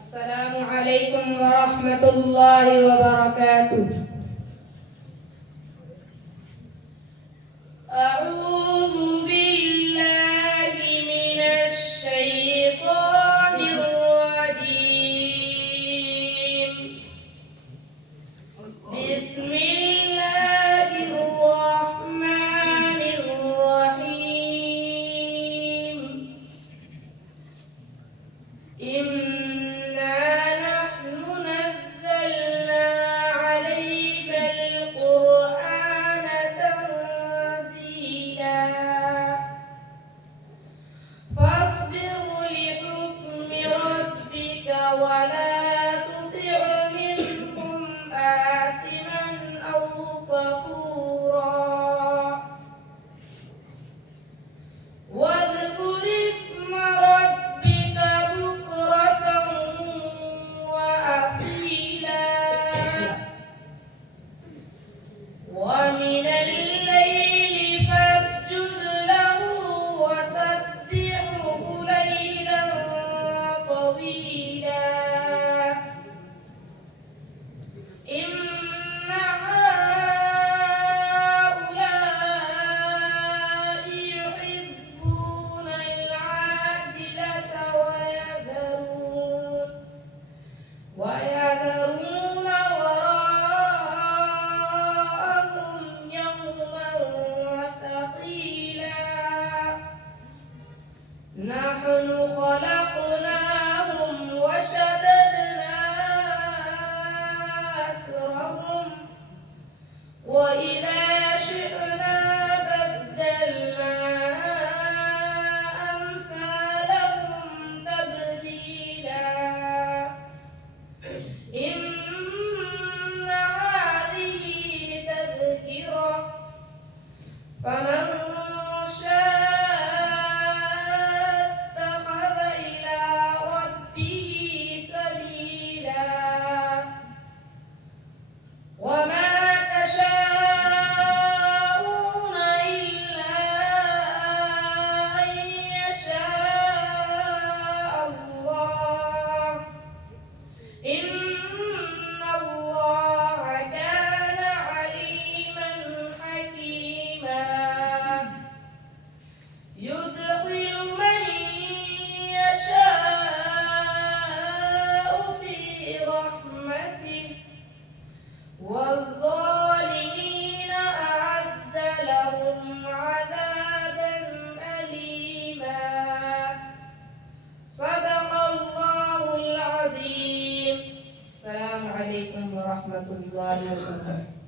السلام عليكم ورحمة الله وبركاته. أعوذ بالله من الشيطان الرجيم. بسم الله الرحمن الرحيم. إنا نحن نزلنا عليك القرآن تنزيلا فاصبر لحكم ربك ولا تطع منهم آثما أو كفورا واذكر اسم ربك بكرة وأصيلا ومن الليل فاسجد له وسبحه ليلا طويلا إن هؤلاء يحبون العاجلة ويذرون وراءهم يوما ثقيلا نحن خلقناهم وشددنا أسرهم وإذا شئنا بدلنا أمثالهم تبديلا إن هذه تذكرة فمن شاء اتخذ إلى ربه سبيلا وما تشاءون إلا أن يشاء الله إن الله كان عليما حكيما يدخل من يشاء في رحمته والظالمين أعد لهم عذابا أليما صدق الله العظيم. السلام عليكم ورحمة الله وبركاته.